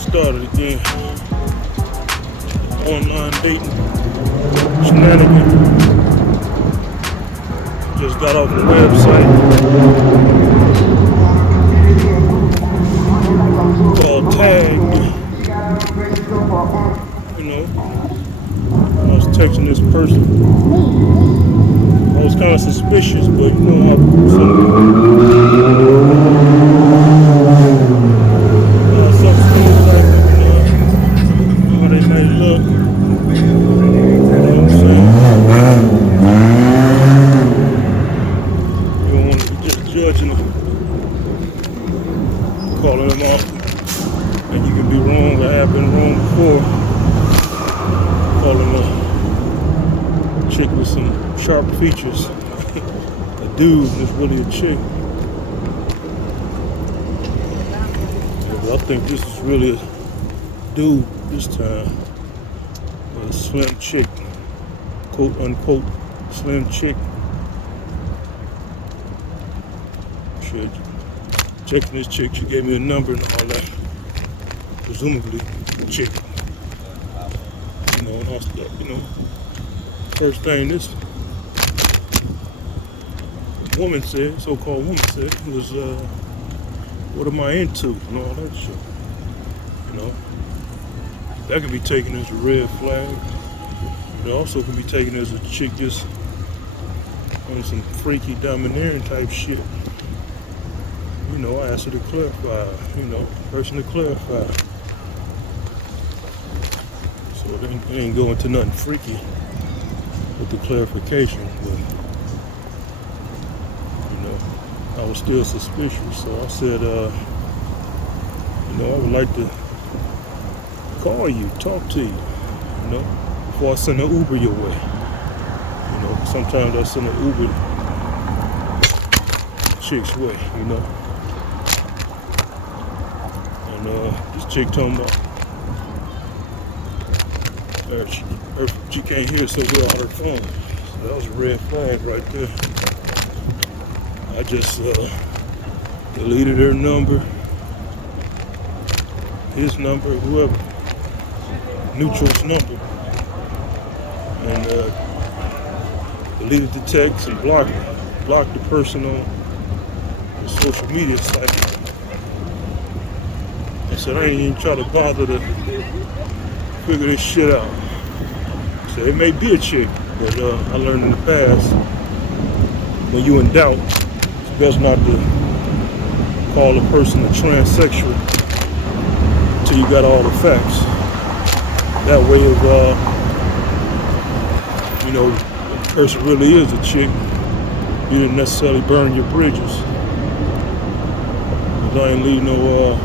started again. Online dating shenanigans. Just got off the website called Tagged. You know, I was texting this person. I was kind of suspicious, but you know how some schools like, how they may look. You know what I'm saying? You don't want to be just judging them, calling them out, and you can be wrong. I have been wrong before, calling a chick with some sharp features a dude is really a chick. Yeah, but I think this is really a dude this time. A slim chick, quote unquote slim chick. Shit. Checking this chick, she gave me a number and all that. Presumably a chick. You know, and all stuff, you know. First thing this woman said, so-called woman said, was what am I into and all that shit. You know. That can be taken as a red flag. It also can be taken as a chick just on some freaky domineering type shit. You know, I asked her to clarify, you know, person to clarify. So it ain't going to nothing freaky with the clarification, but, you know, I was still suspicious. So I said, you know, I would like to call you, talk to you, you know, before I send an Uber your way. You know, sometimes I send an Uber chick's way, you know. And this chick talking about she can't hear so well on her phone. So that was a red flag right there. I just deleted her number, his number, whoever, neutral's number, and deleted the text and blocked the person on the social media site. I said I ain't even try to bother to figure this shit out. So it may be a chick, but I learned in the past, when you in doubt, it's best not to call a person a transsexual until you got all the facts. That way, if you know, if the person really is a chick, you didn't necessarily burn your bridges. Cause I ain't leave no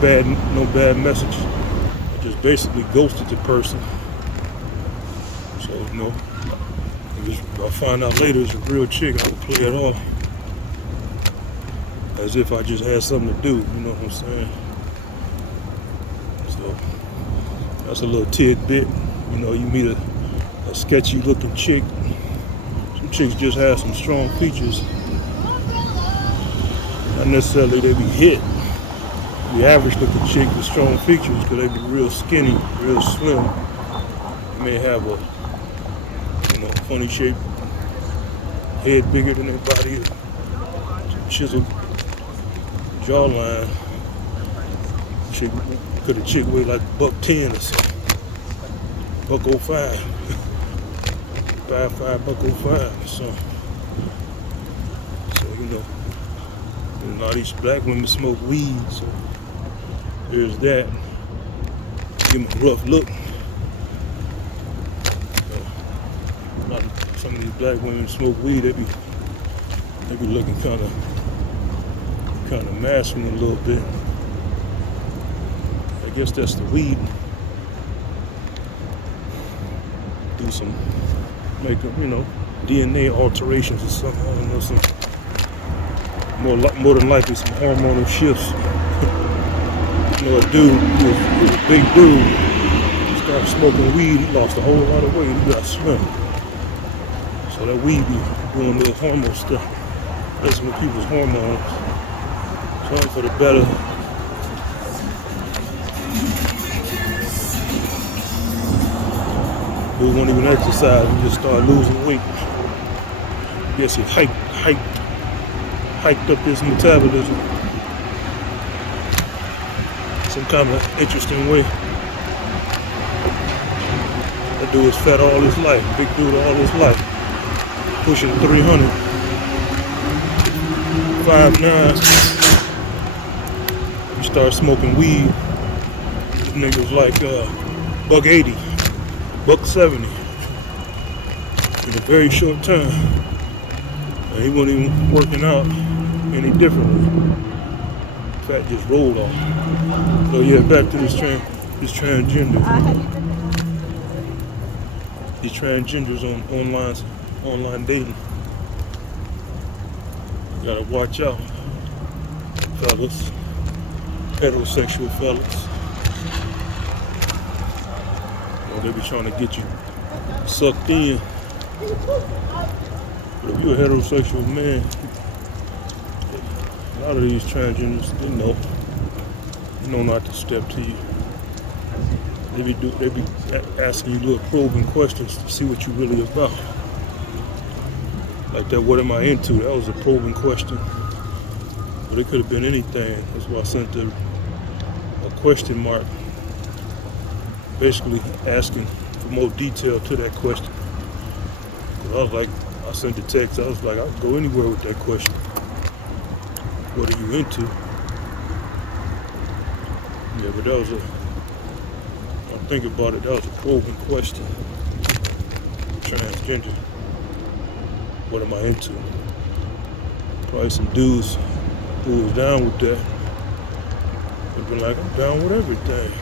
bad message. I just basically ghosted the person. So, you know, if I find out later it's a real chick, I will play it off as if I just had something to do, you know what I'm saying? So, that's a little tidbit. You know, you meet a sketchy looking chick. Some chicks just have some strong features. Not necessarily they be hit. The average looking chick with strong features, because they be real skinny, real slim. They may have a, you know, funny shaped head bigger than their body, some chiseled jawline. Could a chick weigh like $110 or something? $105. 5'5", $105 or something. So, you know, a lot of these black women smoke weed, so there's that. Give them a rough look. Some of these black women smoke weed, they be looking kind of masculine a little bit. I guess that's the weed. Do some makeup, you know, DNA alterations or something. I don't know, some more than likely some hormonal shifts. You know, a dude who was a big dude, started smoking weed, he lost a whole lot of weight, he got slim. So that weed be doing little hormone stuff, messing with people's hormones. Something for the better dude won't even exercise and just start losing weight. Guess he hiked up his metabolism some kind of interesting way. That dude was fat all his life, big dude all his life, pushing 300, 5'9". He started smoking weed. This nigga was like $180, $170 in a very short time. And he wasn't even working out any differently. Fat just rolled off. So yeah, back to this transgender. These transgenders on online dating. You gotta watch out, fellas. Heterosexual fellas. They be trying to get you sucked in. But if you're a heterosexual man, a lot of these transgenders, they know not to step to you. They be asking you little probing questions to see what you're really about. Like that, what am I into? That was a probing question. But it could have been anything. That's why I sent a question mark, basically asking for more detail to that question. I was like, I sent the text, I was like, I could go anywhere with that question. What are you into? Yeah, but that was I think about it, that was a probing question. Transgender. What am I into? Probably some dudes who was down with that. They've been like, I'm down with everything.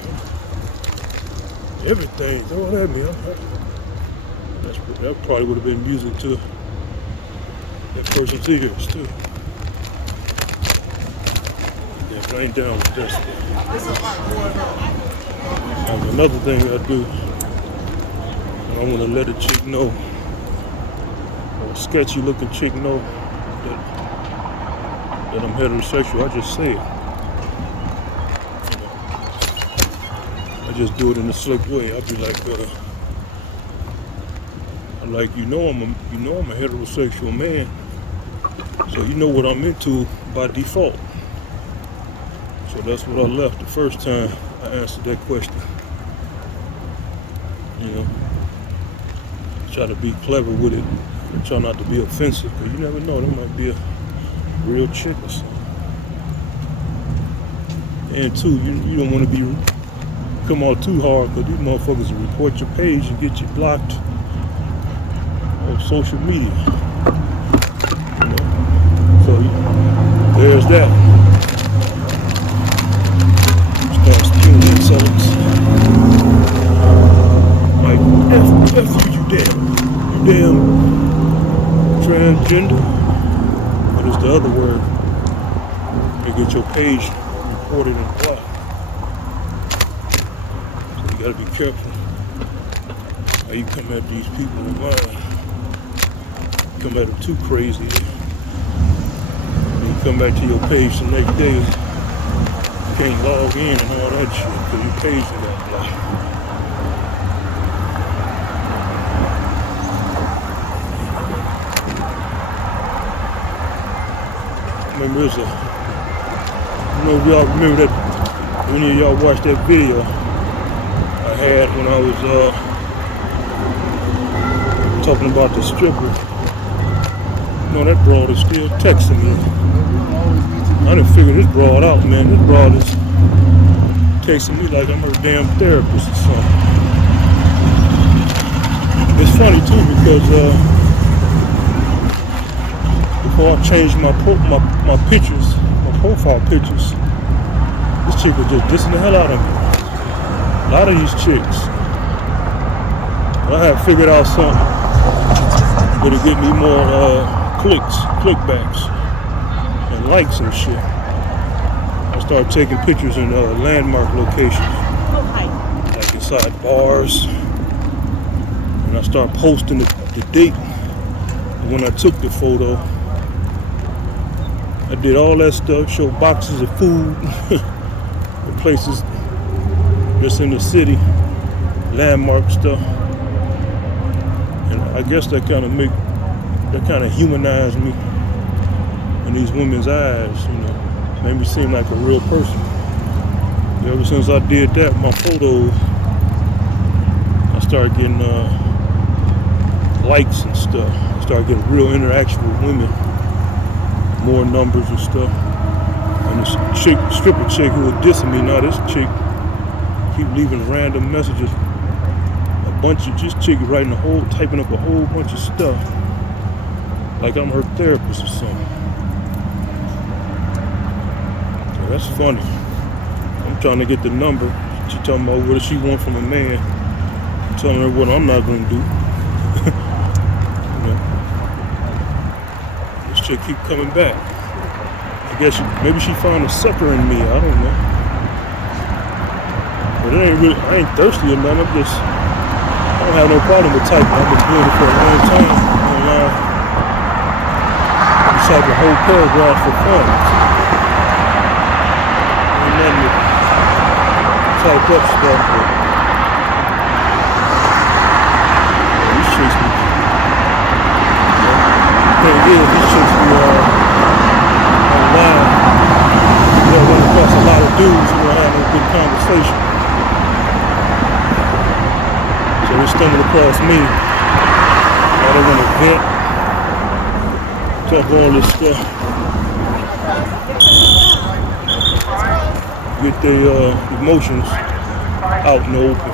Everything, throw it at me. That probably would have been music to that person's ears too. Yeah, but I ain't down with that stuff. Another thing I do, I want to let a chick know, or a sketchy looking chick know that I'm heterosexual. I just say it. I just do it in a slick way. I'll be like, I'm like, I'm a heterosexual man, so you know what I'm into by default. So that's what I left the first time I answered that question. You know, try to be clever with it, and try not to be offensive, because you never know, there might be a real chick or something. And two, you don't want to come out too hard, because these motherfuckers will report your page and get you blocked on social media. You know? So there's that. Start spewing insults. Like, F you damn transgender. What is the other word? You get your page reported and blocked. So you gotta be careful how you come at these people online. Come at them too crazy. You come back to your page the next day, you can't log in and all that shit because your page got blocked. Remember, I don't know if y'all remember that, any of y'all watched that video I had when I was talking about the stripper. You know, that broad is still texting me. I done figured this broad out, man. This broad is texting me like I'm her damn therapist or something. It's funny too because before I changed my pictures, my profile pictures, this chick was just dissing the hell out of me. A lot of these chicks. But I had figured out something that'll get me more clickbacks, and likes and shit. I started taking pictures in landmark locations, like inside bars, and I started posting the date when I took the photo. I did all that stuff, show boxes of food, the places that's in the city, landmark stuff. I guess that kind of humanized me in these women's eyes, made me seem like a real person. Ever since I did that, my photos, I started getting likes and stuff. I started getting real interaction with women, more numbers and stuff. And this stripper chick who was dissing me, now this chick keep leaving random messages. A bunch of just chicks typing up a whole bunch of stuff, like I'm her therapist or something. So that's funny. I'm trying to get the number. She talking about what she want from a man. I'm telling her what I'm not gonna do. This chick keep coming back. I guess maybe she found a sucker in me. I don't know. But I ain't thirsty or nothing. I don't have no problem with typing. I've been doing it for a long time online. I just type a whole paragraph for fun. Ain't nothing to type up stuff, but these chicks be, these chicks be online. Run across a lot of dudes who are having a good conversation. So they stumbled across me. Now they want to vent, talk all this stuff, get their emotions out in the open.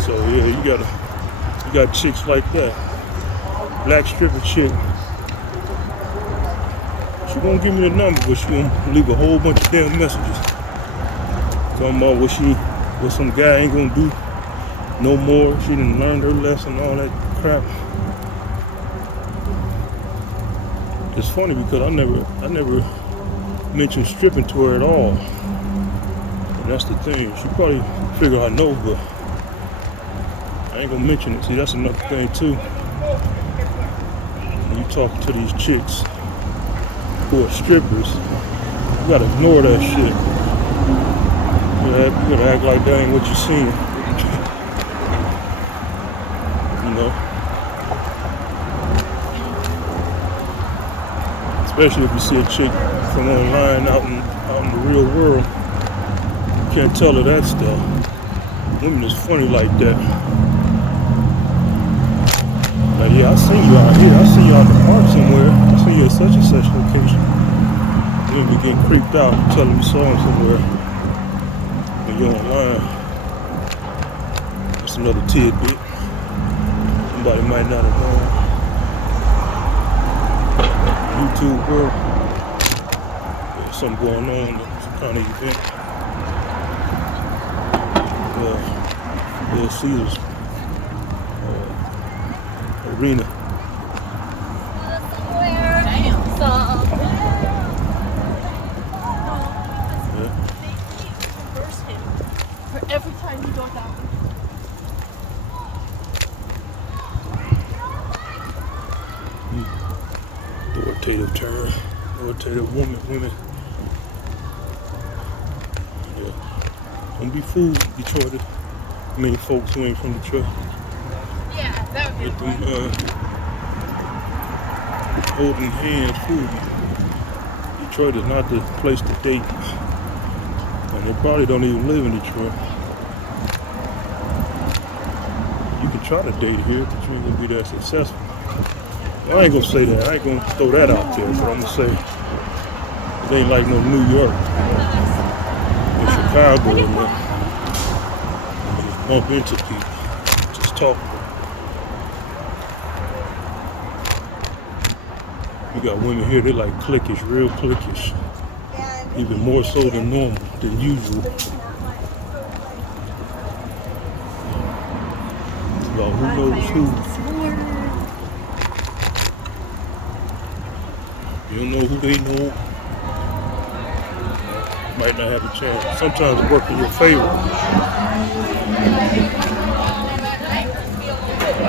So yeah, you got chicks like that. Black stripper chick. She won't give me the number, but she gonna leave a whole bunch of damn messages. Talking about what some guy ain't gonna do no more. She didn't learn her lesson, all that crap. It's funny because I never mentioned stripping to her at all. And that's the thing. She probably figured I know, but I ain't gonna mention it. See, that's another thing too. When you talk to these chicks who are strippers, you gotta ignore that shit. You gotta act like that ain't what you seen. Especially if you see a chick from online out in the real world. You can't tell her that stuff. Women is funny like that. Like, yeah, I seen you out here. I seen you out in the park somewhere. I seen you at such and such location. Then be getting creeped out and telling you saw him somewhere. When you're online. That's another tidbit. Somebody might not have known. YouTube world. There's something going on, some kind of event. Little Caesars arena. Yeah. For every time you go down. Authoritative term, authoritative women. Yeah. Don't be fooled, Detroit. Many folks who ain't from Detroit. Yeah, that would be Get them holding hands, fool. Detroit is not the place to date. And they probably don't even live in Detroit. You can try to date here, but you ain't gonna be that successful. I ain't gonna say that. I ain't gonna throw that out there, but I'm gonna say it ain't like no New York or Chicago or nothing. Just bump into people, just talk. You got women here, they like cliquish, real cliquish, even more so than normal, than usual. About who knows who. You don't know who they know. Might not have a chance. Sometimes it works in your favor.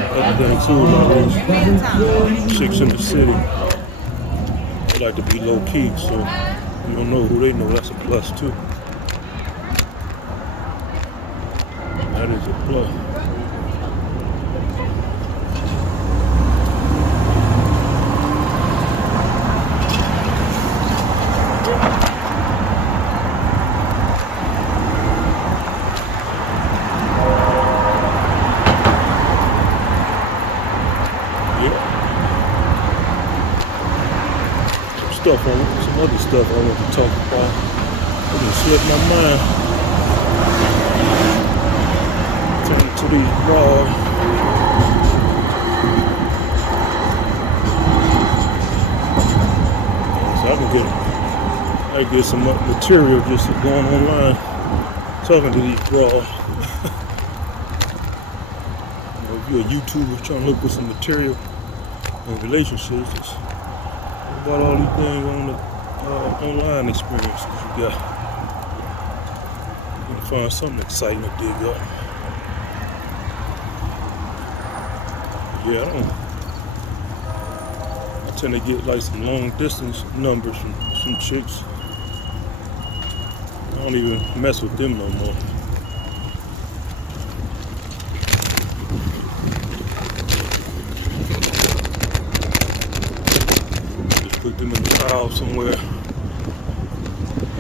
Other than too, a lot of those chicks in the city, they like to be low key, so you don't know who they know. That's a plus too. That is a plus. stuff I want to talk about. It done slipped my mind. Turn to these bras. So I can get some material just going online, talking to these bras. You know, if you're a YouTuber trying to look for some material in relationships, it's about all these things on the online experiences you got. You can find something exciting to dig up. Yeah, I tend to get like some long distance numbers from some chicks. I don't even mess with them no more. Just put them in the file somewhere.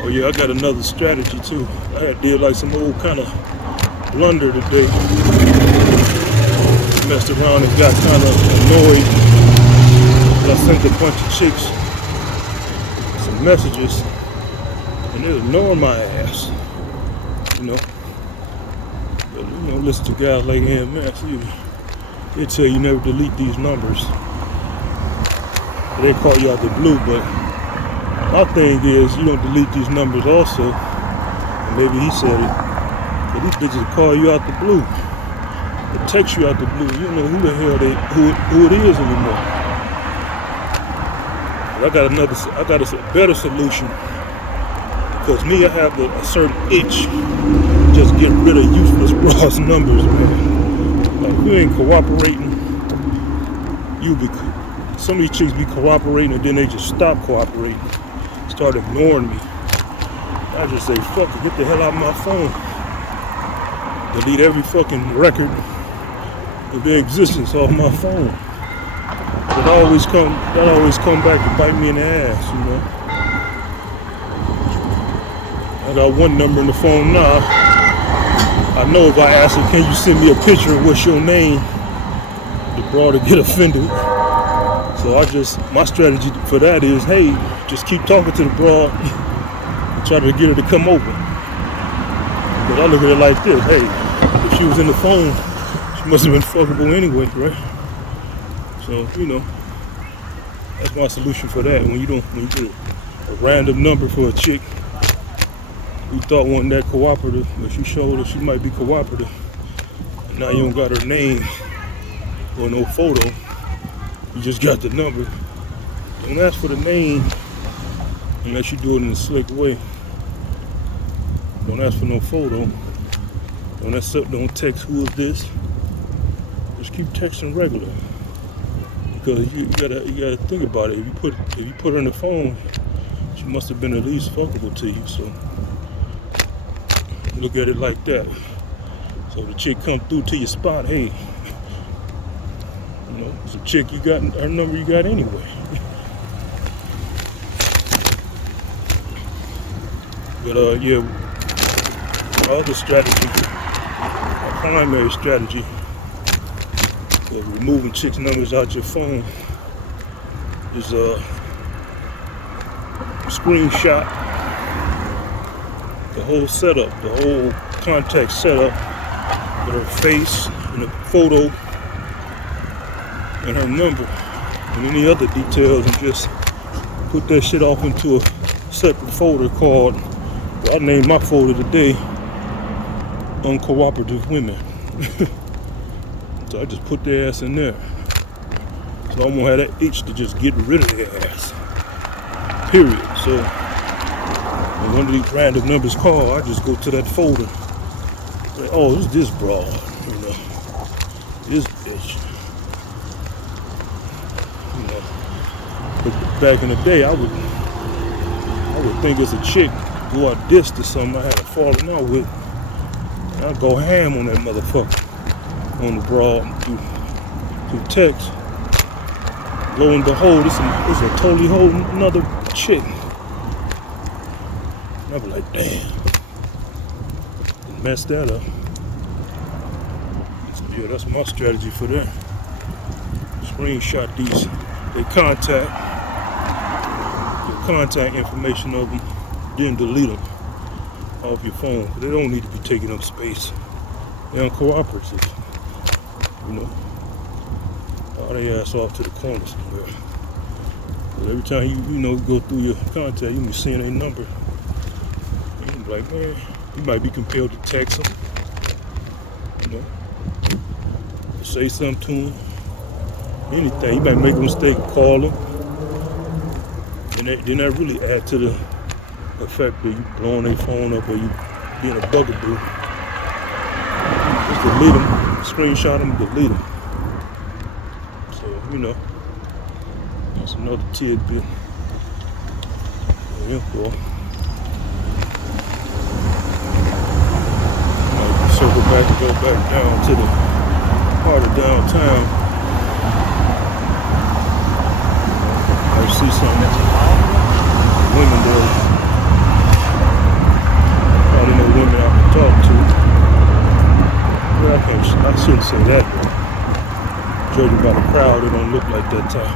Oh yeah, I got another strategy too. I had did like some old kind of blunder today. Messed around and got kind of annoyed. I sent a bunch of chicks some messages and they're ignoring my ass. You know. But, you know, listen to guys like him, man. They tell you never delete these numbers. They call you out the blue, but my thing is you don't delete these numbers also. And maybe he said it. But these bitches call you out the blue. They text you out the blue. You don't know who the hell who it is anymore. But I got a better solution. Because me, I have a certain itch. Just get rid of useless bras numbers, man. Like if you ain't cooperating, some of these chicks be cooperating and then they just stop cooperating. Start ignoring me. I just say, fuck it, get the hell out of my phone. Delete every fucking record of their existence off my phone. That always come back to bite me in the ass, you know. I got one number in the phone now. I know if I ask her, can you send me a picture of what's your name, the broad to get offended. So my strategy for that is, hey, just keep talking to the broad and try to get her to come over. But I look at it like this, hey, if she was in the phone, she must have been fuckable anyway, right? So, you know, that's my solution for that. When you get a random number for a chick you thought wasn't that cooperative, but she showed that she might be cooperative. And now you don't got her name or no photo. You just got the number. Don't ask for the name unless you do it in a slick way. Don't ask for no photo. Don't text who is this. Just keep texting regular. Because you gotta think about it. If you put her on the phone, she must have been at least fuckable to you. So look at it like that. So the chick come through to your spot, hey, you know, it's a chick you got, her number you got anyway. But yeah, my other strategy, my primary strategy for removing chicks' numbers out your phone is screenshot the whole setup, the whole contact setup with her face and a photo and her number and any other details, and just put that shit off into a separate folder called, I named my folder today, Uncooperative Women. So I just put their ass in there. So I'm gonna have that itch to just get rid of their ass. Period. So when one of these random numbers call, I just go to that folder. Say, oh, it's this broad, you know, this bitch. You know. But back in the day, I would think it's a chick who I dissed or something I had a falling out with. And I'd go ham on that motherfucker, on the broad through text. Lo and behold, it's a totally whole another chick. And I'd be like, damn, messed that up. So yeah, that's my strategy for that. Screenshot they contact, your contact information of them, then delete them off your phone. They don't need to be taking up space. They're uncooperative. You know, all they ass off to the corner somewhere. But every time you know go through your contact, you be seeing a number. And you be like, man, you might be compelled to text them. You know, say something to them. Anything. You might make a mistake, call them. And then that really add to the effect of you blowing their phone up or you being a bugaboo. Just delete them, screenshot them, delete them. So, you know, that's another tidbit of info. Circle back and go back down to the part of downtown. I see some women there. Probably no women I can talk to. Well, I shouldn't say that, though. Judging by the crowd, it don't look like that time.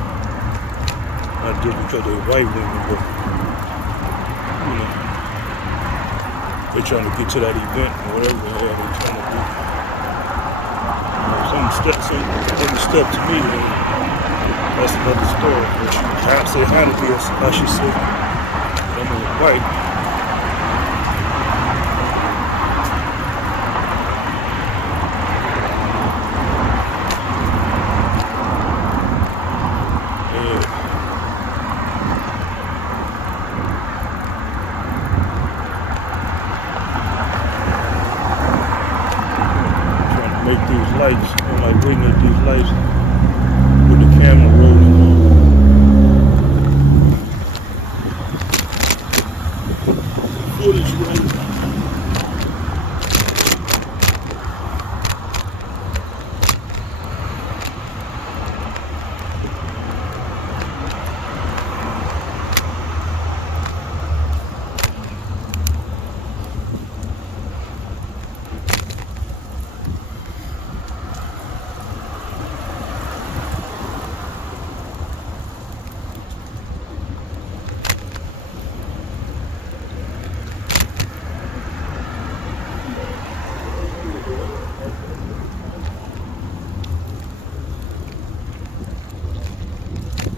Not just because they're white women, but, you know, they're trying to get to that event or whatever they're trying to do. Some step to me, then that's another story. I say hi to this, I should say. I'm white. Make these lights, I'm like waiting at these lights with the camera rolling. Footage rolling.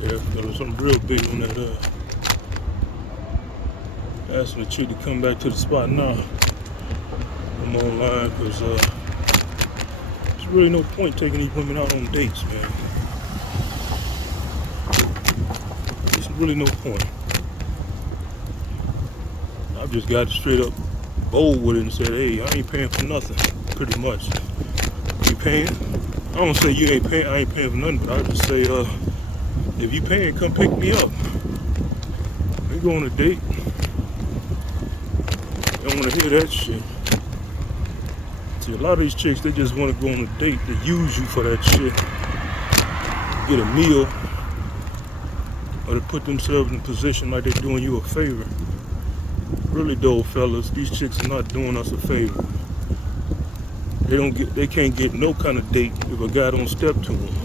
Yeah, there was something real big on that. Asking the chick to come back to the spot now. I'm online because there's really no point taking these women out on dates, man. There's really no point. I've just got straight up bold with it and said, hey, I ain't paying for nothing, pretty much. You paying? I don't say you ain't paying, I ain't paying for nothing, but I just say, if you paying, come pick me up. We go on a date. I don't want to hear that shit. See, a lot of these chicks, they just want to go on a date to use you for that shit. Get a meal. Or to put themselves in a position like they're doing you a favor. Really though, fellas, these chicks are not doing us a favor. They can't get no kind of date if a guy don't step to them.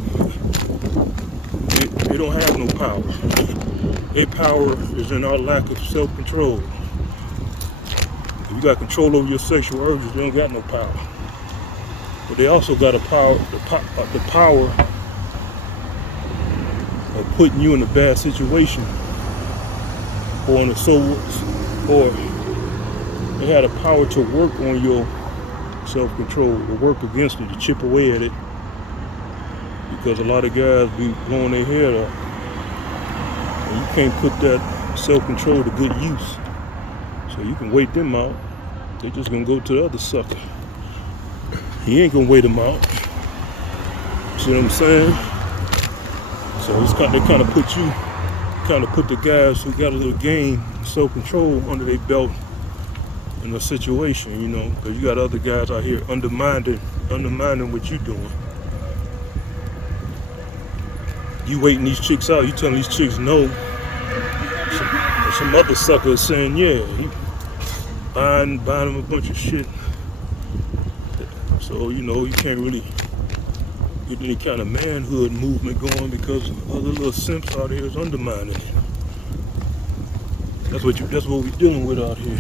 They don't have no power. Their power is in our lack of self-control. If you got control over your sexual urges, they don't got no power. But they also got the power of putting you in a bad situation, or they had a power to work on your self-control, to work against it, to chip away at it. Because a lot of guys be blowing their head off. And you can't put that self-control to good use. So you can wait them out. They just gonna go to the other sucker. He ain't gonna wait them out. See what I'm saying? So it's they kind of put the guys who got a little game, self-control under their belt in a situation, you know, because you got other guys out here undermining what you doing. You waiting these chicks out, you telling these chicks no. Some other sucker is saying, yeah, he buying them a bunch of shit. So, you know, you can't really get any kind of manhood movement going because other little simps out here is undermining it. That's what we're dealing with out here.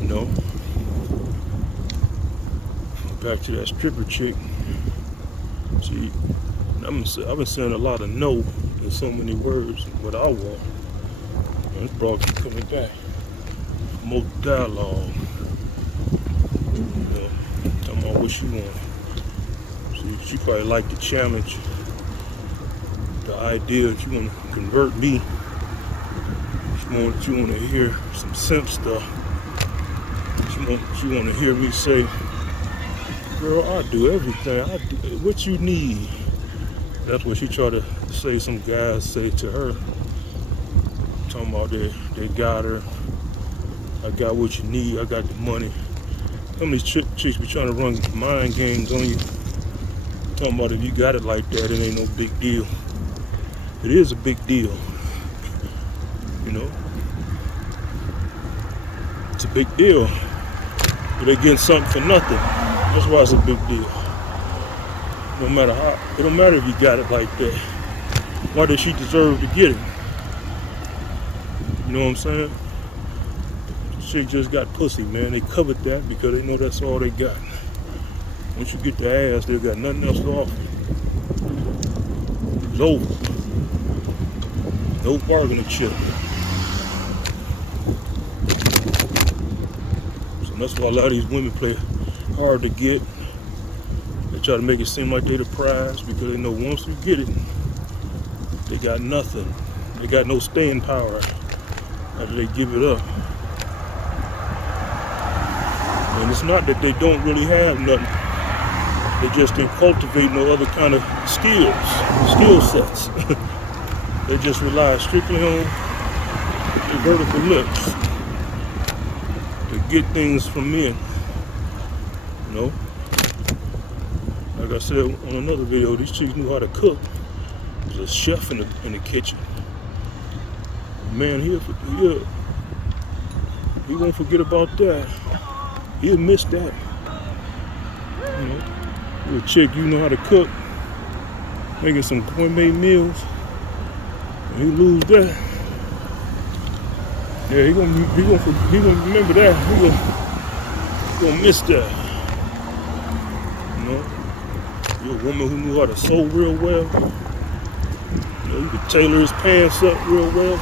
You know. Back to that stripper chick. See, I've been saying a lot of no in so many words, what I want. And this broad keep coming back. More dialogue. You know, talking about what she wanted. See, she probably liked the challenge, the idea that you want to convert me. She want to hear some simp stuff. She want to hear me say, girl, I do everything. I do what you need. That's what she tried to say. Some guys say to her, talking about they got her. I got what you need. I got the money. Some of these chicks be trying to run mind games on you. Talking about if you got it like that, it ain't no big deal. It is a big deal. You know, it's a big deal. But they're getting something for nothing. That's why it's a big deal. No matter how, it don't matter if you got it like that. Why does she deserve to get it? You know what I'm saying? She just got pussy, man. They covered that because they know that's all they got. Once you get the ass, they've got nothing else to offer. It's over. No bargaining chip. So that's why a lot of these women play hard to get. They try to make it seem like they're the prize because they know once you get it, they got nothing. They got no staying power after they give it up. And it's not that they don't really have nothing. They just didn't cultivate no other kind of skill sets. They just rely strictly on the vertical lips to get things from men. You know? Like I said on another video, these chicks knew how to cook. There's a chef in the kitchen. Man, he won't forget about that. He'll miss that. You know, you're a chick, you know how to cook, making some gourmet meals, and he lose that. Yeah, he gonna remember that. He gonna miss that. You know, you're a woman who knew how to sew real well. You know, you could tailor his pants up real well.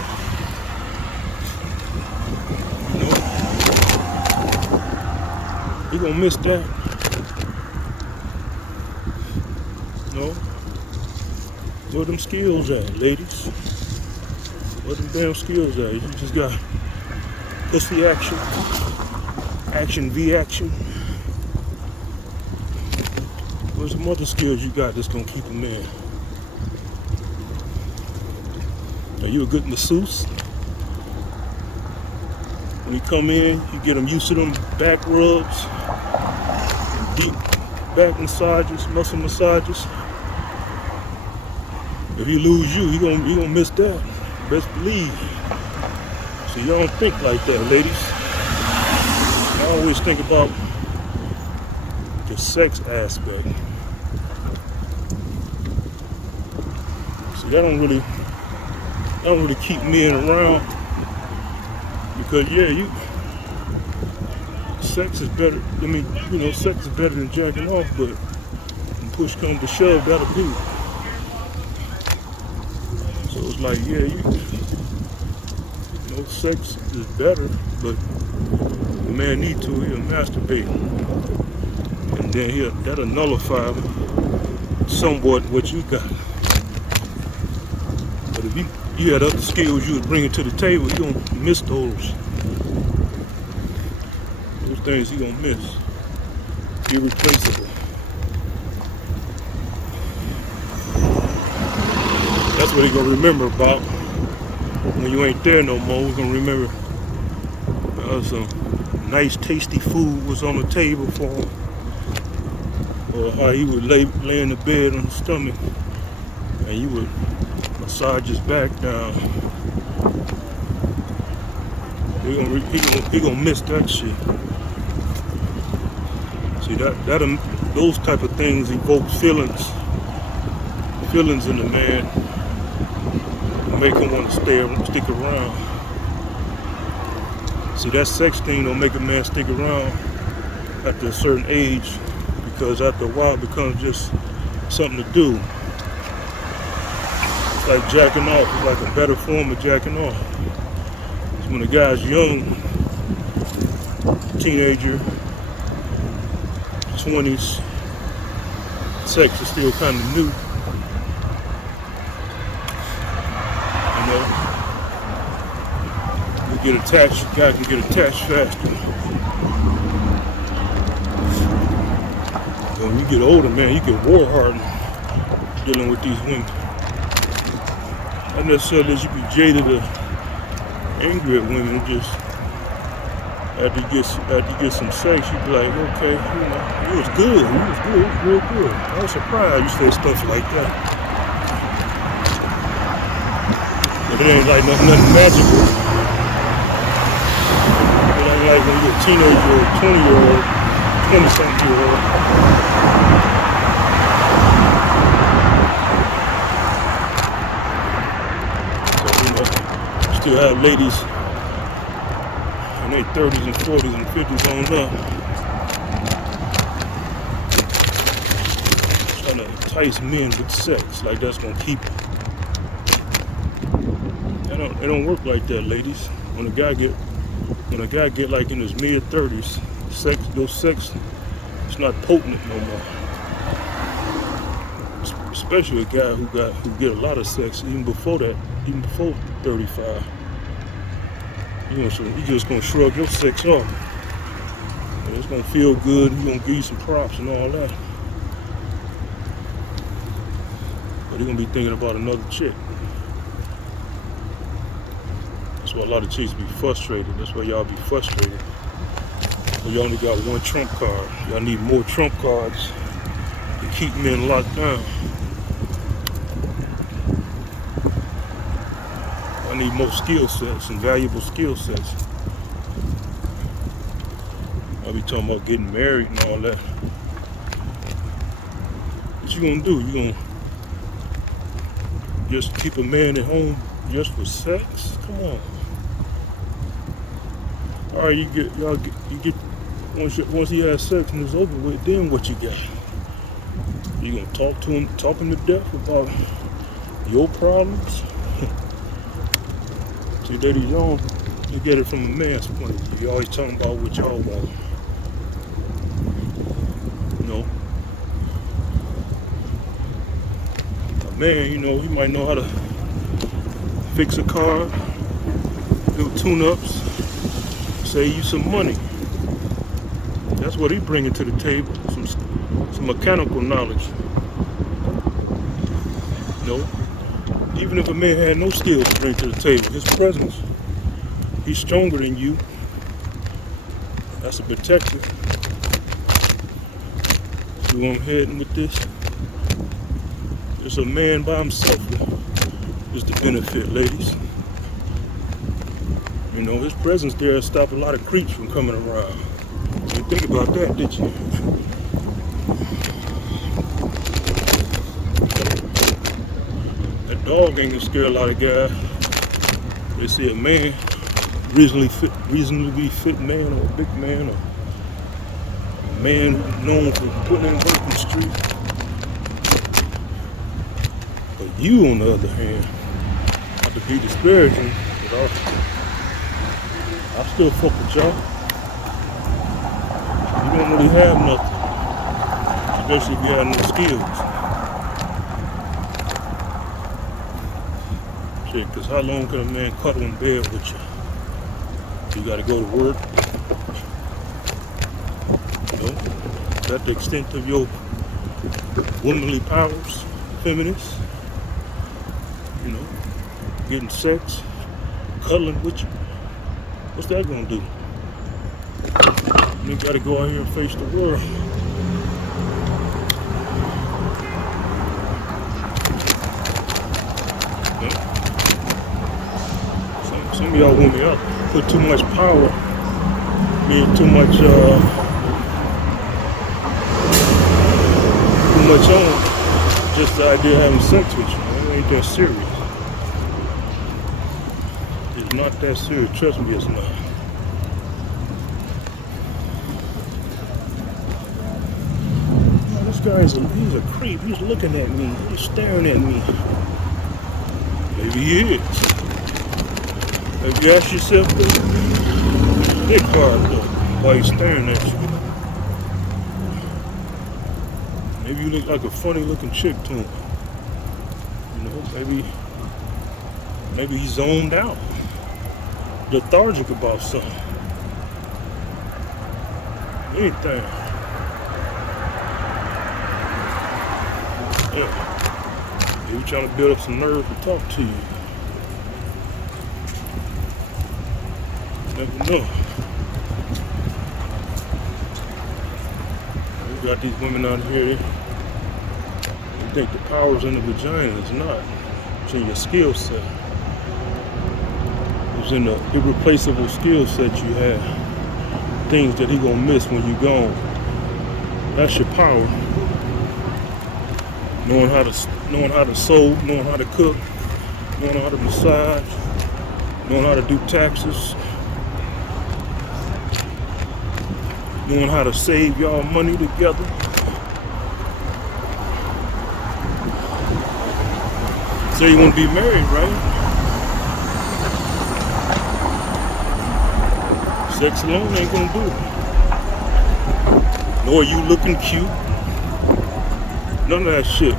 He gonna miss that. No. Where them skills at, ladies? Where them damn skills at? You just got pussy action. Action v action. Where's some other skills you got that's gonna keep a man? Are you a good masseuse? When you come in, you get them used to them back rubs, deep back massages, muscle massages. If he lose you, he gonna miss that. Best believe. So y'all don't think like that, ladies. I always think about the sex aspect. See, that don't really keep men around. Because yeah, sex is better. I mean, you know, sex is better than jacking off, but when push comes to shove, that'll do it. So it's like, yeah, you know, sex is better, but the man need to, he'll masturbate, and then that'll nullify somewhat what you got. But if you had other skills you would bring to the table, you don't miss those things. You gonna miss. Irreplaceable. That's what he gonna remember about when you ain't there no more. We're gonna remember some nice tasty food was on the table for him, or how he would lay in the bed on his stomach and you would massage his back down. He gonna miss that shit. See, those type of things evoke feelings in the man. The make them want to stick around. See, that sex thing don't make a man stick around after a certain age, because after a while it becomes just something to do. It's like jacking off. It's like a better form of jacking off. So when a guy's young, teenager, 20s, sex is still kind of new. You know, you get attached, a guy can get attached faster. When you get older, man, you get war hardened dealing with these women. Not necessarily that you be jaded or angry at women, just after you get some sex, you be like, okay, you know, it was good, it was real good. I was surprised you said stuff like that. But it ain't like nothing magical. It ain't like when you're a teenager or 20-year-old, 20-something-year-old. Still have ladies in their 30s and 40s and 50s on up trying to entice men with sex like that's gonna keep them. It don't work like that, ladies. When a guy get like in his mid 30s, sex it's not potent no more. Especially a guy who get a lot of sex even before 35. You just gonna shrug your sex off. And it's gonna feel good. He's gonna give you some props and all that. But he's gonna be thinking about another chick. That's why a lot of chicks be frustrated. That's why y'all be frustrated. So you only got one trump card. Y'all need more trump cards to keep men locked down. I need more skill sets and valuable skill sets. I'll be talking about getting married and all that. What you gonna do? You gonna just keep a man at home just for sex? Come on. All right, you get once he has sex and it's over with, then what you got? You gonna talk him to death about your problems? See, Daddy Young, you get it from a man's point of view. You always talking about what y'all want. You know, a man, you know, he might know how to fix a car, do tune-ups, save you some money. That's what he bringing to the table, some mechanical knowledge. You know, even if a man had no skills to bring to the table, his presence, he's stronger than you. That's a protector. You want heading with this? It's a man by himself is the benefit, ladies. You know, his presence there stopped a lot of creeps from coming around. You didn't think about that, did you? That dog ain't gonna scare a lot of guys. They see a man, reasonably fit man, or a big man, or a man who's known for putting in work in the street. But you, on the other hand, not to be disparaging, but I still fuck with y'all. You don't really have nothing, especially if you have no skills. Shit, because how long can a man cuddle in bed with you? You gotta go to work. You know, is that the extent of your womanly powers, feminists? You know, getting sex, cuddling with you. What's that gonna do? You gotta go out here and face the world. Okay. Some of y'all women out put too much power, too much on just the idea of having sex with you. It ain't that serious. not that serious. Trust me, it's not. Oh, this guy he's a creep. He's looking at me. He's staring at me. Maybe he is. Have you asked yourself that? Big part though. Why he's staring at you? Maybe you look like a funny looking chick to him. You know, maybe he's zoned out. Lethargic about something. Anything. Yeah. Maybe trying to build up some nerve to talk to you. Never know. We got these women out here. They think the power's in the vagina. It's not. It's in your skill set. It's in the irreplaceable skill set you have. Things that he gonna miss when you gone. That's your power. Knowing how to sew, knowing how to cook, knowing how to massage, knowing how to do taxes, knowing how to save y'all money together. So you want to be married, right? Sex alone ain't gonna do it. Nor you looking cute. None of that shit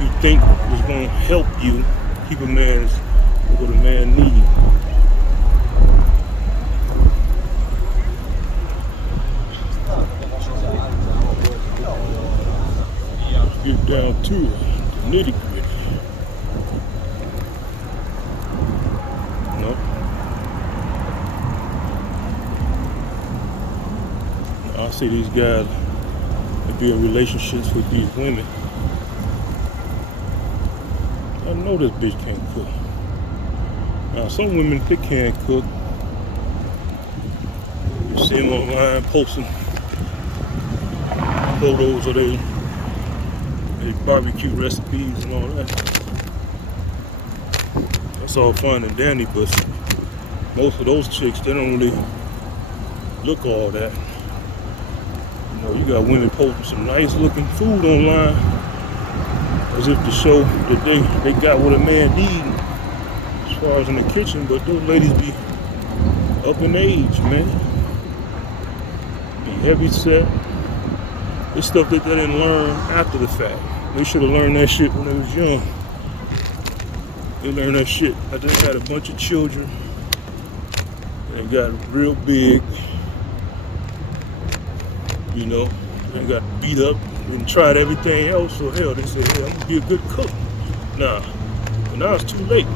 you think is gonna help you keep a man's what a man needs. Get down to it, the nitty gritty. No. I see these guys that be in relationships with these women. I know this bitch can't cook. Now some women they can't cook. You see them online posting photos of they barbecue recipes and all that. That's all fine and dandy, but most of those chicks, they don't really look all that. You know, you got women posting some nice looking food online as if to show that they got what a man needs as far as in the kitchen, but those ladies be up in age, man. Be heavy set. It's stuff that they didn't learn after the fact. They should have learned that shit when they was young. They learned that shit. I just had a bunch of children. They got real big. You know, they got beat up and tried everything else. So hell, they said, hey, I'm gonna be a good cook. Nah, but now it's too late.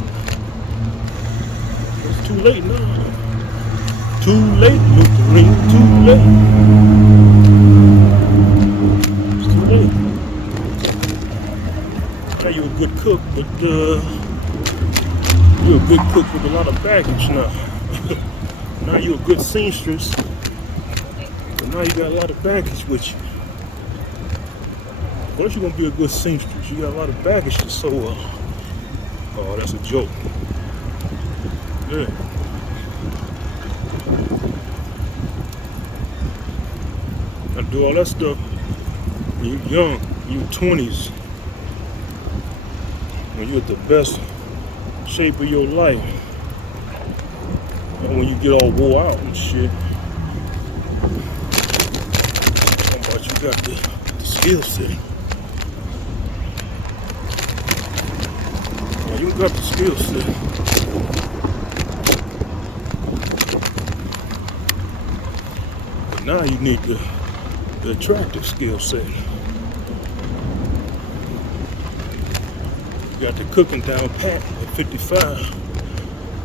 It's too late now. Too late, Lutherine, too late. You're a good cook, but you're a good cook with a lot of baggage now. Now you're a good seamstress, but now you got a lot of baggage with you. Of course you're gonna be a good seamstress. You got a lot of baggage to sew up. Oh, that's a joke. Yeah. I do all that stuff when you're young, in your 20s. When you're at the best shape of your life, and when you get all wore out and shit, but you got the skill set. Now you got the skill set. But now you need the attractive skill set. You got the cooking down pat at 55.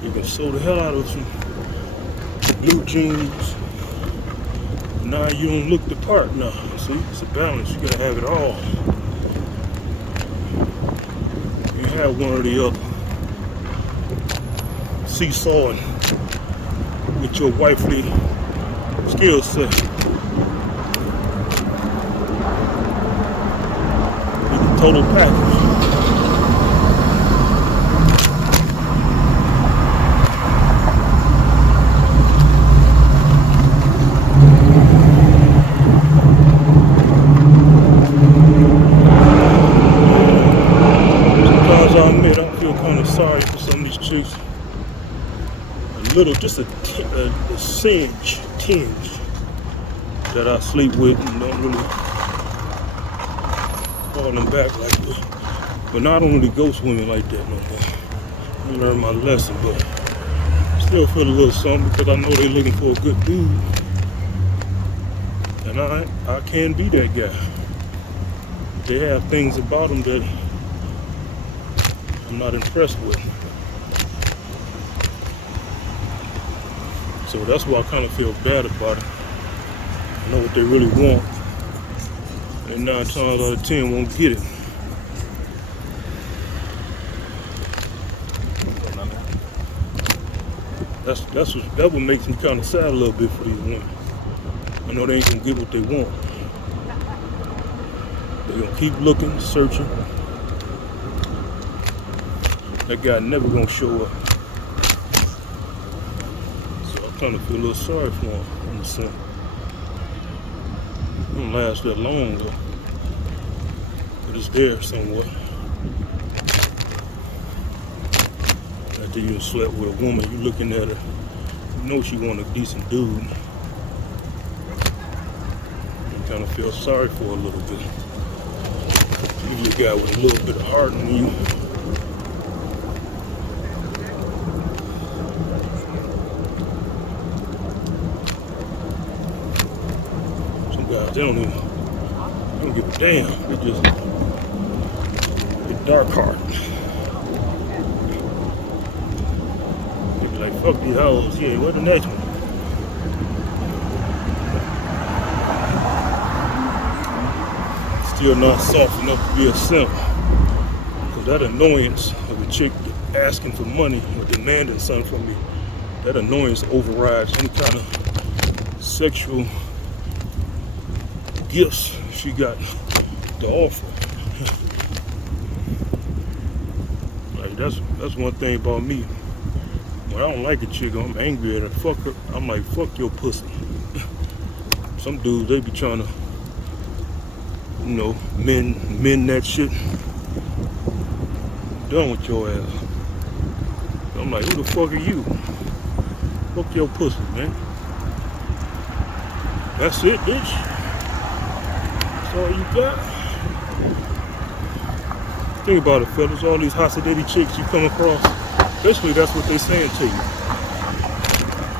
You can sew the hell out of some blue jeans. Now you don't look the part now. See, it's a balance. You gotta have it all. You have one or the other. Seesawing with your wifely skill set. It's a total package. little, just a tinge that I sleep with and don't really falling back like this. But now I don't really go swimming like that no more. I learned my lesson, but still feel a little something because I know they're looking for a good dude. And I can be that guy. They have things about them that I'm not impressed with. So that's why I kind of feel bad about it. I know what they really want. And 9 times out of 10 won't get it. That what makes me kind of sad a little bit for these women. I know they ain't gonna get what they want. They're gonna keep looking, searching. That guy never gonna show up. So I kind of feel a little sorry for him in the sense. It don't last that long though. But it's there somewhere. After you slept with a woman, you looking at her, you know she want a decent dude. Kind of feel sorry for a little bit. Usually a guy with a little bit of heart in you. Some guys, they don't give a damn. They just get dark heart. They be like, fuck these hoes. Yeah, where's the next one? You're not soft enough to be a simp. Because that annoyance of a chick asking for money or demanding something from me, that annoyance overrides any kind of sexual gifts she got to offer. Like that's one thing about me. When I don't like a chick, I'm angry at her. Fuck her. I'm like, fuck your pussy. Some dudes, they be trying to, you know, men that shit. Done with your ass. I'm like, who the fuck are you? Fuck your pussy, man. That's it, bitch. That's all you got. Think about it, fellas. All these Hasidity chicks you come across, basically that's what they saying to you.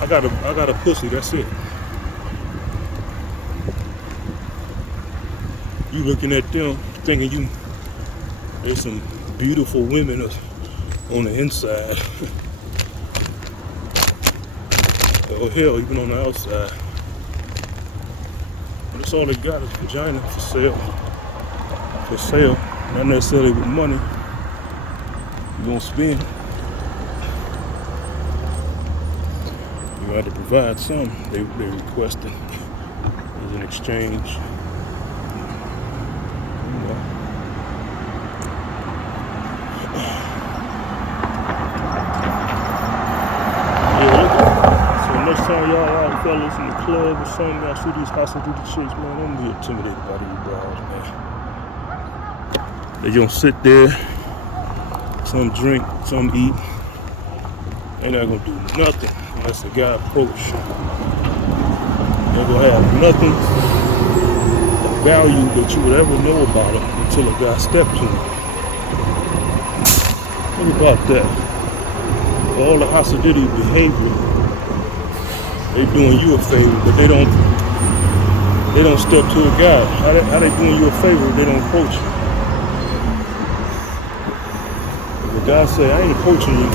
I got a pussy, that's it. You looking at them thinking there's some beautiful women on the inside. Oh hell, even on the outside. But that's all they got is vagina for sale. For sale. Not necessarily with money. You're gonna spend. You got to provide some. They requesting as an exchange. Next time y'all out, fellas, in the club or something, y'all see these Hasidity chicks, man, don't be intimidated by these bras, man. They gonna sit there, some drink, some eat. They're not gonna do nothing unless a guy approach. They're gonna have nothing of value that you would ever know about them until a guy steps to them. Think about that. All the Hasidity behavior, they doing you a favor, but they don't step to a guy. How they doing you a favor if they don't approach you? If a guy say, I ain't approaching you,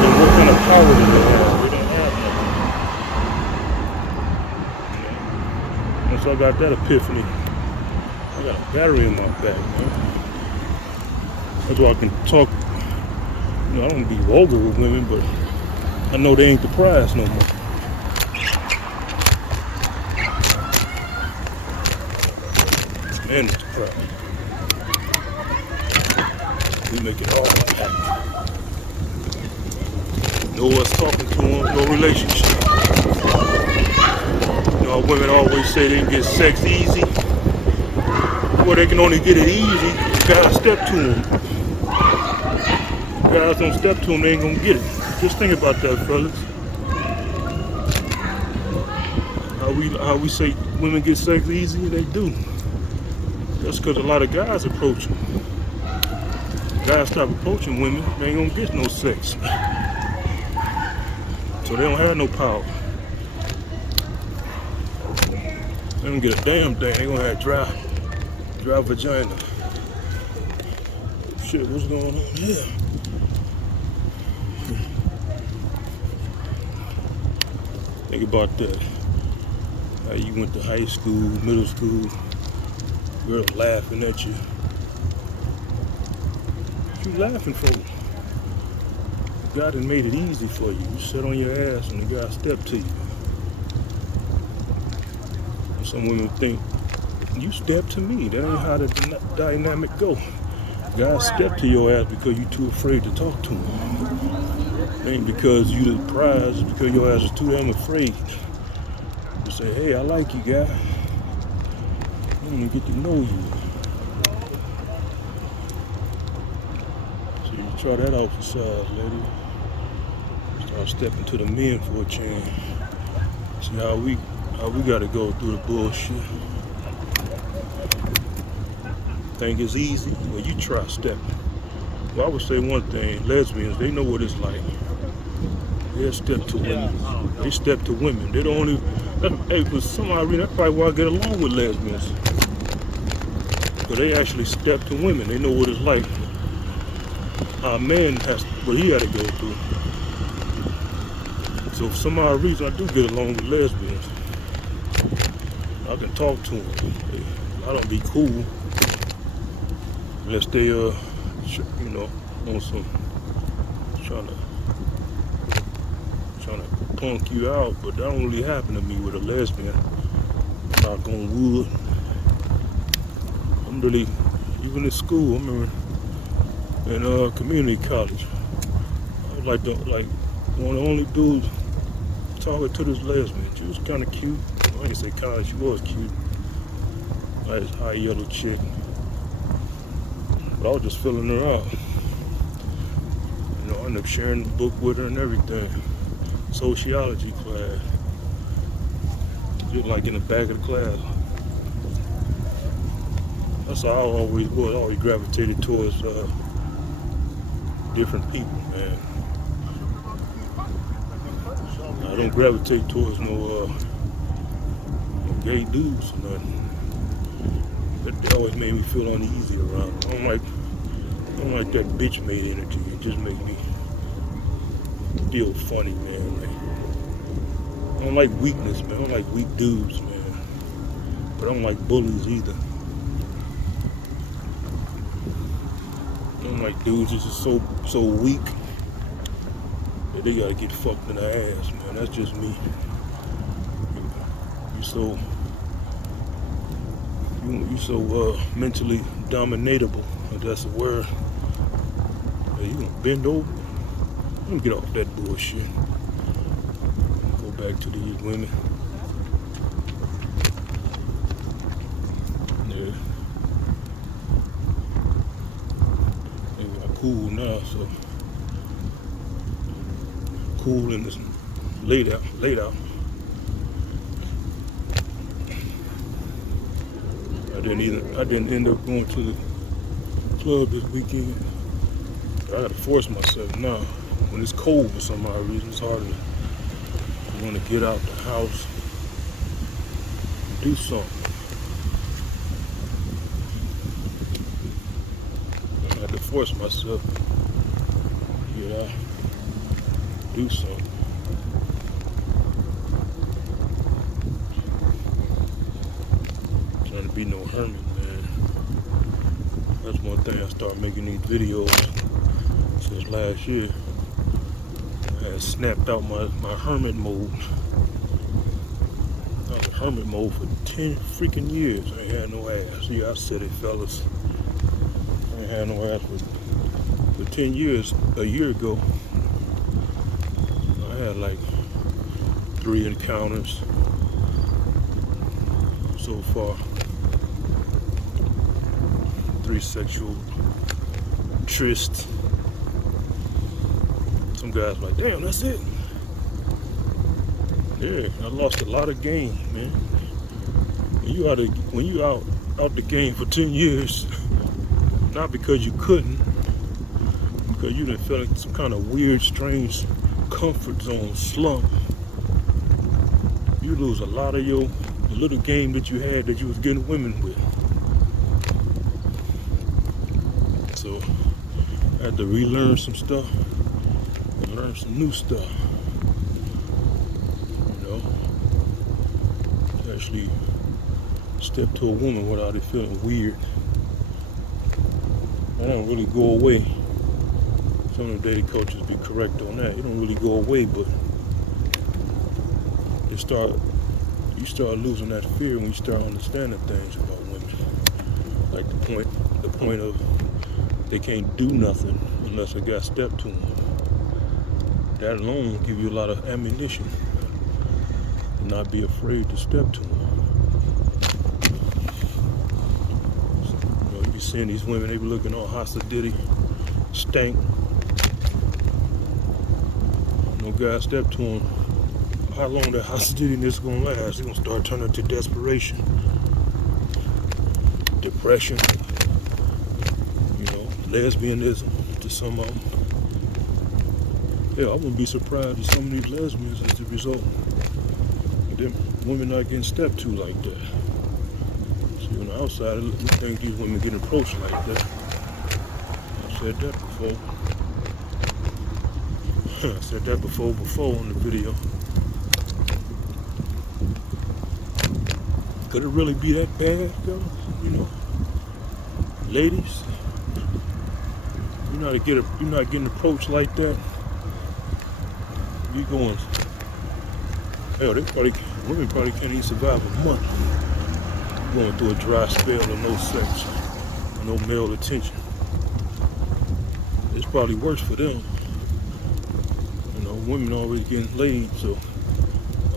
then what kind of power do they have? They don't have nothing. Once I got that epiphany, I got a battery in my back, man. That's why I can talk, you know, I don't be vulgar with women, but I know they ain't the prize no more. Man, it's the prize. We make it all happen. No one's talking to them, no relationship. You know, women always say they can get sex easy. Well, they can only get it easy if guys step to them. If guys don't step to them, they ain't gonna get it. Just think about that, fellas. How we say women get sex easy, they do. That's because a lot of guys approach them. Guys stop approaching women, they ain't gonna get no sex. So they don't have no power. They don't get a damn thing. They gonna have dry vagina. Shit, what's going on here? Think about that. How you went to high school, middle school, girl laughing at you. What you laughing for? God done made it easy for you. You sit on your ass and the guy stepped to you. And some women think, you stepped to me. That ain't how the dynamic go. God stepped to your ass because you too afraid to talk to him. It ain't because you the prize, it's because your ass is too damn afraid to say, hey, I like you, guy. I want to get to know you. So you try that out for size, lady. Start stepping to the men for a change. See how we gotta go through the bullshit. Think it's easy? Well, you try stepping. Well, I would say one thing, lesbians, they know what it's like. They'll step to women. They step to women. They don't only, hey, for some odd reason, that's probably why I get along with lesbians. Because they actually step to women. They know what it's like. Our man has what he had to go through. So for some odd reason, I do get along with lesbians. I can talk to them. I don't be cool unless they, on some trying to punk you out. But that don't really happen to me with a lesbian. Knock on wood. I'm really, even in school, I remember in community college, I was like one of the only dudes talking to this lesbian. She was kind of cute. I ain't say kind, she was cute. Nice high yellow chick. But I was just filling her out. You know, I ended up sharing the book with her and everything. Sociology class. Just like in the back of the class. That's how I always was. I always gravitated towards different people, man. I don't gravitate towards no gay dudes or nothing. They always made me feel uneasy around them. I don't like that bitch made energy. It just makes me feel funny, man. Like, I don't like weakness, man. I don't like weak dudes, man. But I don't like bullies either. I don't like dudes that's just so weak that they gotta get fucked in the ass, man. That's just me. You so mentally dominatable, if that's a word. Hey, you gonna bend over? Let me get off that bullshit. Go back to these women. Yeah. Maybe I'm cool now, so cool and it's laid out. I didn't end up going to the club this weekend. I gotta force myself now. When it's cold for some odd reason, it's harder to want to get out the house and do something. I had to force myself to get out, do something. Trying to be no hermit, man. That's one thing I started making these videos since last year. I had snapped out my hermit mode. I was in hermit mode for 10 freaking years. I ain't had no ass. See, I said it, fellas. I ain't had no ass for 10 years. A year ago, I had like 3 encounters so far. 3 sexual trysts. some guys like, damn, that's it. Yeah, I lost a lot of game, man. When you out the game for 10 years, not because you couldn't, because you done felt in some kind of weird, strange comfort zone slump, you lose a lot of your little game that you had that you was getting women with. So I had to relearn some stuff and learn some new stuff. You know, to actually step to a woman without it feeling weird. That don't really go away. Some of the dating coaches be correct on that. It don't really go away, but you start losing that fear when you start understanding things about women. Like the point of they can't do nothing unless a guy step to them. That alone will give you a lot of ammunition and not be afraid to step to them. You know, you be seeing these women, they be looking all hostile, stank. No guy step to them. How long that hostility gonna last? It's gonna start turning to desperation, depression, you know, lesbianism to some of them. Yeah, I wouldn't be surprised if some of these lesbians is the result of them women not getting stepped to like that. See, on the outside, we think these women get approached like that. I've said that before. I said that before in the video. Could it really be that bad, though? You know, ladies, you're not getting approached like that. You going? Hell, women probably can't even survive a month going through a dry spell of no sex, no male attention. It's probably worse for them. You know, women always getting laid, so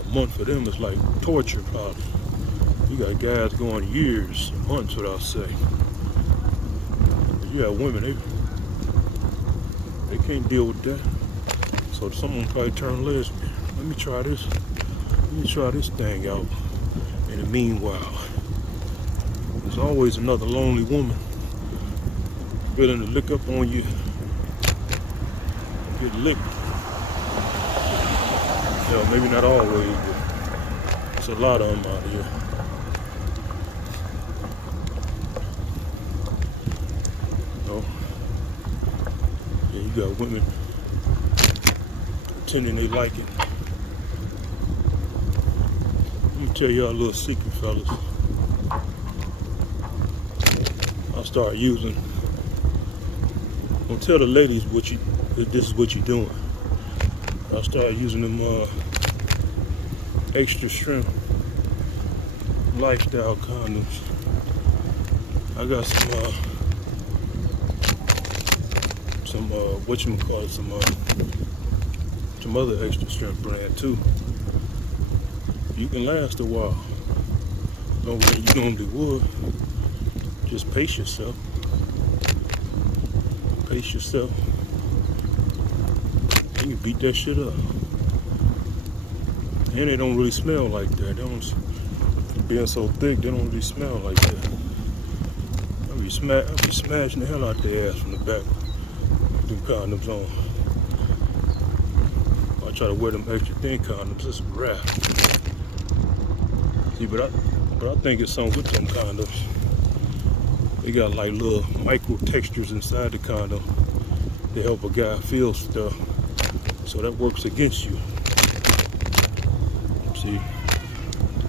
a month for them is like torture, probably. You got guys going years, months without sex. You have women, they can't deal with that. So someone probably turn lesbian. Let me try this thing out. In the meanwhile, there's always another lonely woman willing to lick up on you, get licked. You know, maybe not always, but there's a lot of them out here. Yeah, you got women pretending they like it. Let me tell y'all a little secret, fellas. I'll start using. Don't tell the ladies that this is what you're doing. I'll start using them extra strength lifestyle condoms. I got some other extra strength brand too. You can last a while. Longer than you normally would. Just pace yourself. Pace yourself. And you beat that shit up. And they don't really smell like that. They don't, being so thick, they don't really smell like that. I be smashing the hell out their ass from the back. Them condoms on. I try to wear them extra thin condoms. It's a wrap. See, but I think it's something with them condoms. They got like little micro textures inside the condom to help a guy feel stuff. So that works against you. See,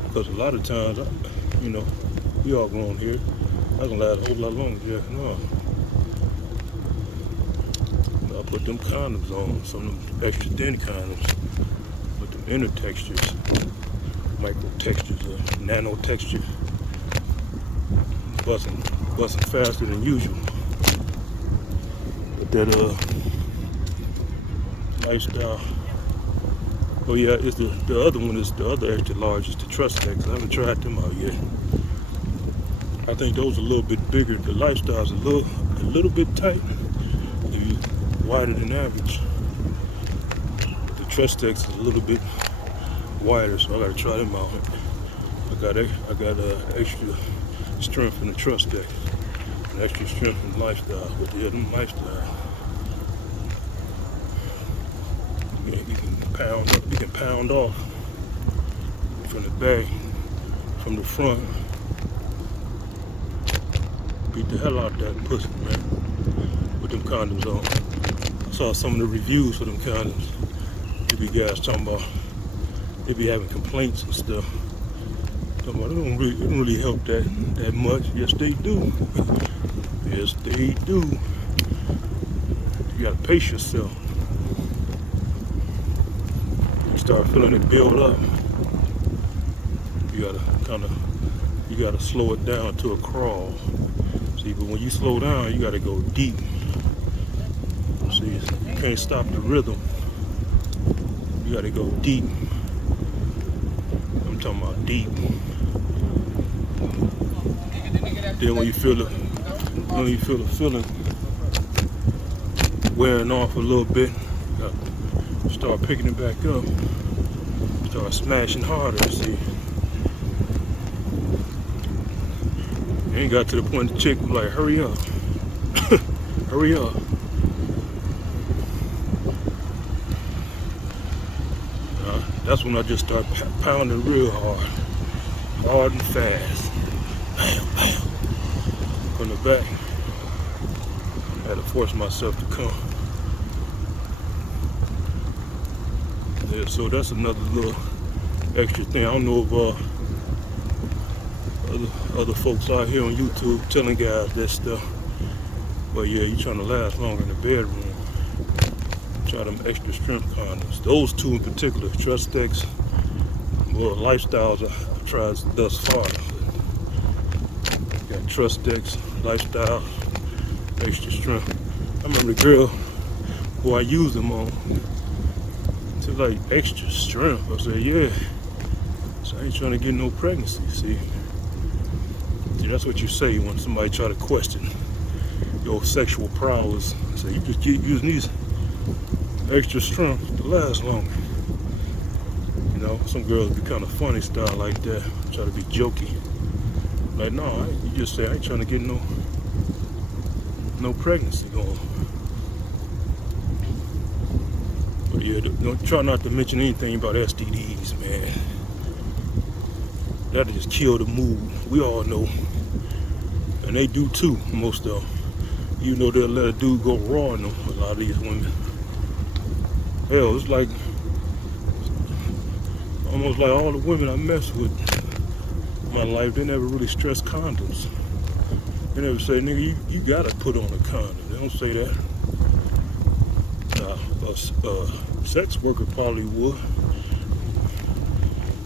because a lot of times, you know, we all grown here. I can last a whole lot longer, yeah. No. I put them condoms on, some of them extra thin condoms, with them inner textures, micro textures, nano texture, busting faster than usual. But that lifestyle. Oh yeah, it's the other one is the other extra large is the Trustex. I haven't tried them out yet. I think those are a little bit bigger. The lifestyle's a little bit tight. Wider than average. Trustex is a little bit wider, so I gotta try them out. I got extra strength in the Trustex, and extra strength in Lifestyle. But yeah, them Lifestyle, you can pound off from the back, from the front. Beat the hell out of that pussy, man, with them condoms on. I saw some of the reviews for them condoms. There be guys talking about they be having complaints and stuff. Talking about it don't really help that much. Yes, they do. Yes, they do. You gotta pace yourself. You start feeling it build up. You gotta slow it down to a crawl. See, but when you slow down, you gotta go deep. See, you can't stop the rhythm. You gotta go deep. I'm talking about deep. Then when you feel the feeling wearing off a little bit, you start picking it back up. Start smashing harder. See, you ain't got to the point the chick was like, hurry up, hurry up. That's when I just start pounding real hard and fast. Bam, bam. From the back. I had to force myself to come. Yeah, so that's another little extra thing. I don't know if other folks out here on YouTube telling guys that stuff. But yeah, you're trying to last longer in the bedroom. Try them extra strength condoms. Those two in particular, Trustex, well, Lifestyles I've tried thus far. Got Trustex, Lifestyle, extra strength. I remember the girl who I used them on. She was like, extra strength. I said, yeah. So I ain't trying to get no pregnancy, see? That's what you say when somebody try to question your sexual prowess. So you just keep using these extra strength to last longer. You know, some girls be kind of funny style like that, try to be jokey. Like, no, you just say I ain't trying to get no pregnancy going. But yeah, don't try not to mention anything about STDs, man. That'll just kill the mood. We all know, and they do too. Most of them, even though they'll let a dude go raw in them. A lot of these women. Hell, it's like almost like all the women I mess with in my life, they never really stress condoms. They never say, nigga, you gotta put on a condom. They don't say that. A sex worker probably would.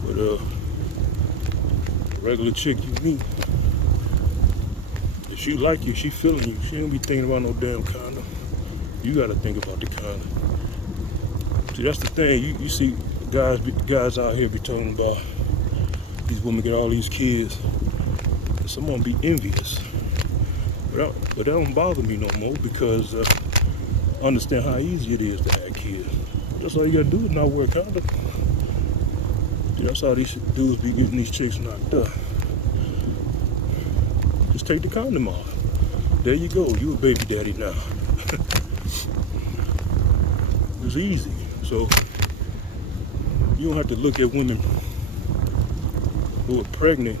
But a regular chick you meet, if she like you, she feeling you, she don't be thinking about no damn condom. You gotta think about the condom. See, that's the thing. You see guys out here be talking about these women get all these kids. And someone be envious. But that don't bother me no more because I understand how easy it is to have kids. That's all you gotta do is not wear a condom. See, that's how these dudes be getting these chicks knocked up. Just take the condom off. There you go. You a baby daddy now. It's easy. So you don't have to look at women who are pregnant,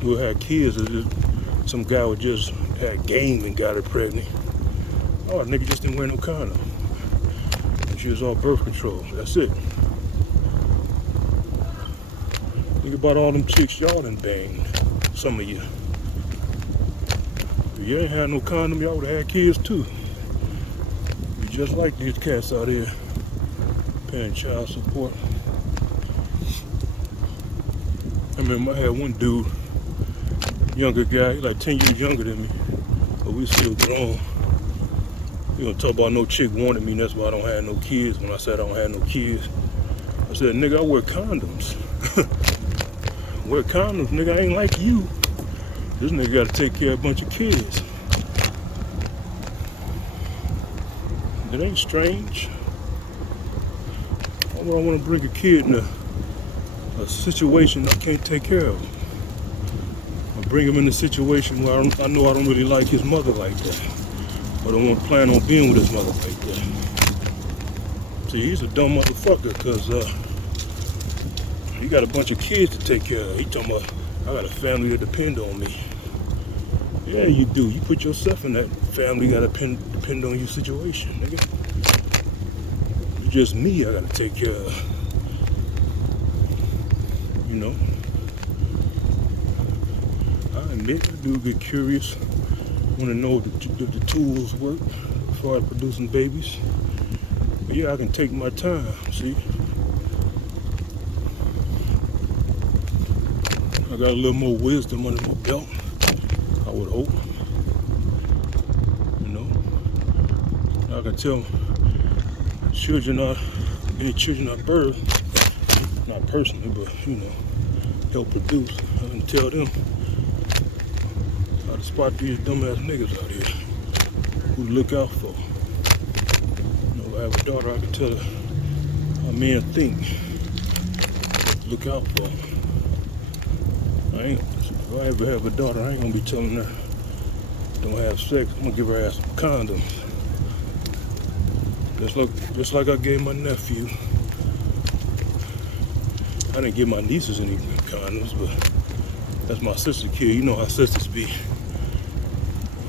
who had kids, or just some guy who just had game and got her pregnant. Oh, nigga just didn't wear no condom. She was on birth control. That's it. Think about all them chicks y'all done banged. Some of you. If you ain't had no condom, y'all would have had kids too. You just like these cats out here paying child support. I remember I had one dude, younger guy, like 10 years younger than me, but we still grown. You don't talk about no chick wanted me, and that's why I don't have no kids. When I said I don't have no kids, I said, nigga, I wear condoms. Wear condoms, nigga, I ain't like you. This nigga gotta take care of a bunch of kids. It ain't strange. Why would I want to bring a kid in a situation I can't take care of? I bring him in a situation where I know I don't really like his mother like that. But I don't plan on being with his mother like that. See, he's a dumb motherfucker because he got a bunch of kids to take care of. He talking about, I got a family that depend on me. Yeah, you do. You put yourself in that family gotta depend on you situation, nigga. It's just me I gotta take care of. You know? I admit I do get curious. Want to know if the tools work as far as producing babies. But yeah, I can take my time, see? I got a little more wisdom under my belt, I would hope. You know? I can tell any children I birth, not personally, but you know, help produce. I can tell them how to spot these dumbass niggas out here who to look out for. You know, if I have a daughter, I can tell her how men think. Look out for them. If I ever have a daughter, I ain't gonna be telling her don't have sex. I'm gonna give her ass some condoms. Just like I gave my nephew. I didn't give my nieces any condoms, but that's my sister's kid. You know how sisters be.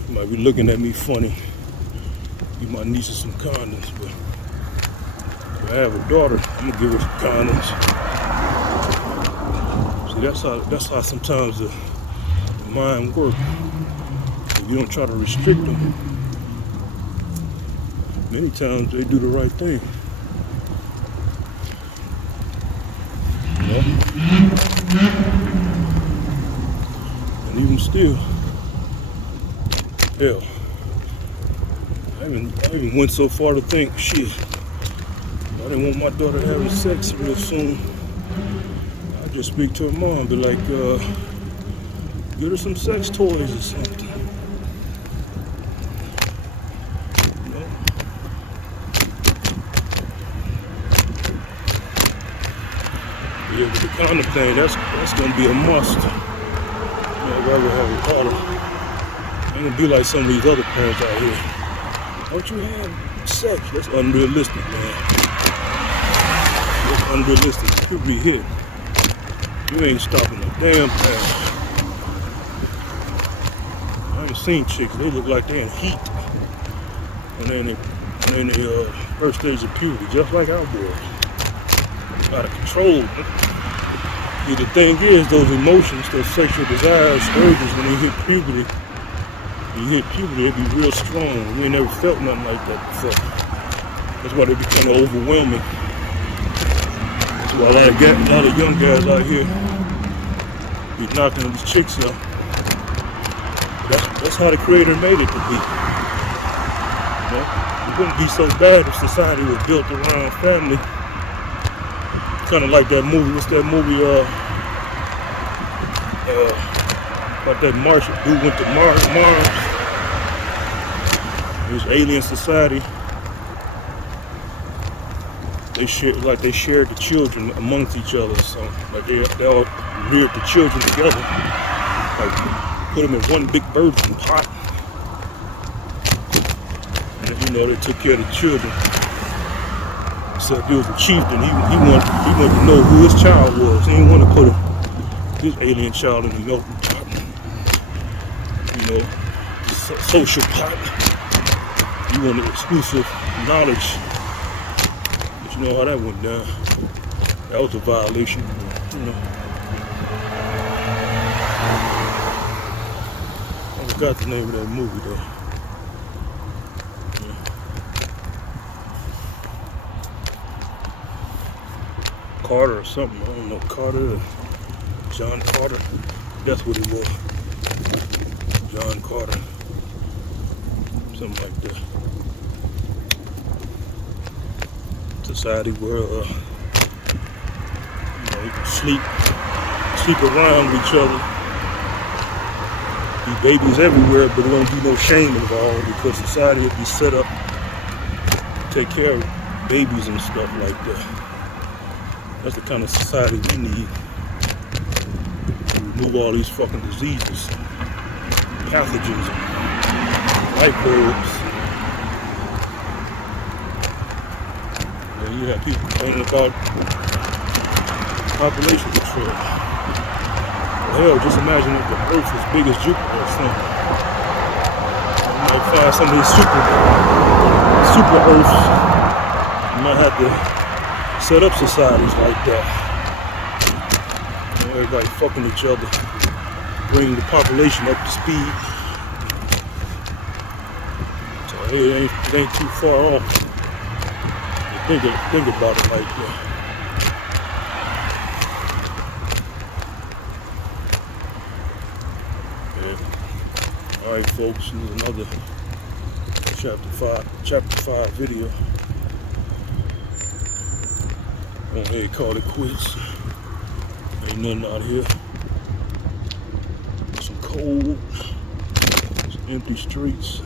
You might be looking at me funny. Give my nieces some condoms, but if I have a daughter, I'm gonna give her some condoms. See, that's how sometimes the mind works. If you don't try to restrict them, many times they do the right thing. You know? And even still, hell, I even went so far to think, shit, I didn't want my daughter having sex real soon. I'd just speak to her mom and be like, get her some sex toys or something. Yeah, but the condom thing, that's gonna be a must. You know, I'd rather have a daughter. I ain't gonna be like some of these other parents out here. Don't you have sex? That's unrealistic, man. That's unrealistic. Puberty hit. You ain't stopping a damn thing. I ain't seen chicks, they look like they in heat. And then they first stage of puberty, just like our boys. Out of control. See, the thing is, those emotions, those sexual desires, urges, when they hit puberty, they be real strong. We ain't never felt nothing like that before. That's why they be kind of overwhelming. That's why a lot of young guys out here be knocking these chicks up. That's how the Creator made it to be. You know? It wouldn't be so bad if society was built around family. Kind of like that movie. What's that movie? About that Martian dude went to Mars. It was alien society. They shared the children amongst each other. So like they all reared the children together. Like put them in one big birthing pot. And you know they took care of the children. So if he was a chieftain, he wanted to know who his child was. He didn't want to put his alien child in the melting pot. You know, social pot. He wanted exclusive knowledge. But you know how that went down. That was a violation. You know. I forgot the name of that movie though. Carter or something, I don't know, Carter, John Carter, that's what it was, John Carter, something like that. Society where, you know, you can sleep around with each other, be babies everywhere, but there won't be no shame involved because society will be set up to take care of babies and stuff like that. That's the kind of society we need. To remove all these fucking diseases, pathogens, microbes. And you have people complaining about population control. Well, hell, just imagine if the Earth was big as Jupiter or something. You might find some of these super Earths. You might have to set up societies like that. You know, everybody fucking each other, bringing the population up to speed. So hey, it ain't too far off. Think about it like that. Yeah. All right, folks. This is another chapter 5 video. Go ahead and call it quits. Ain't nothing out here. Some cold, some empty streets.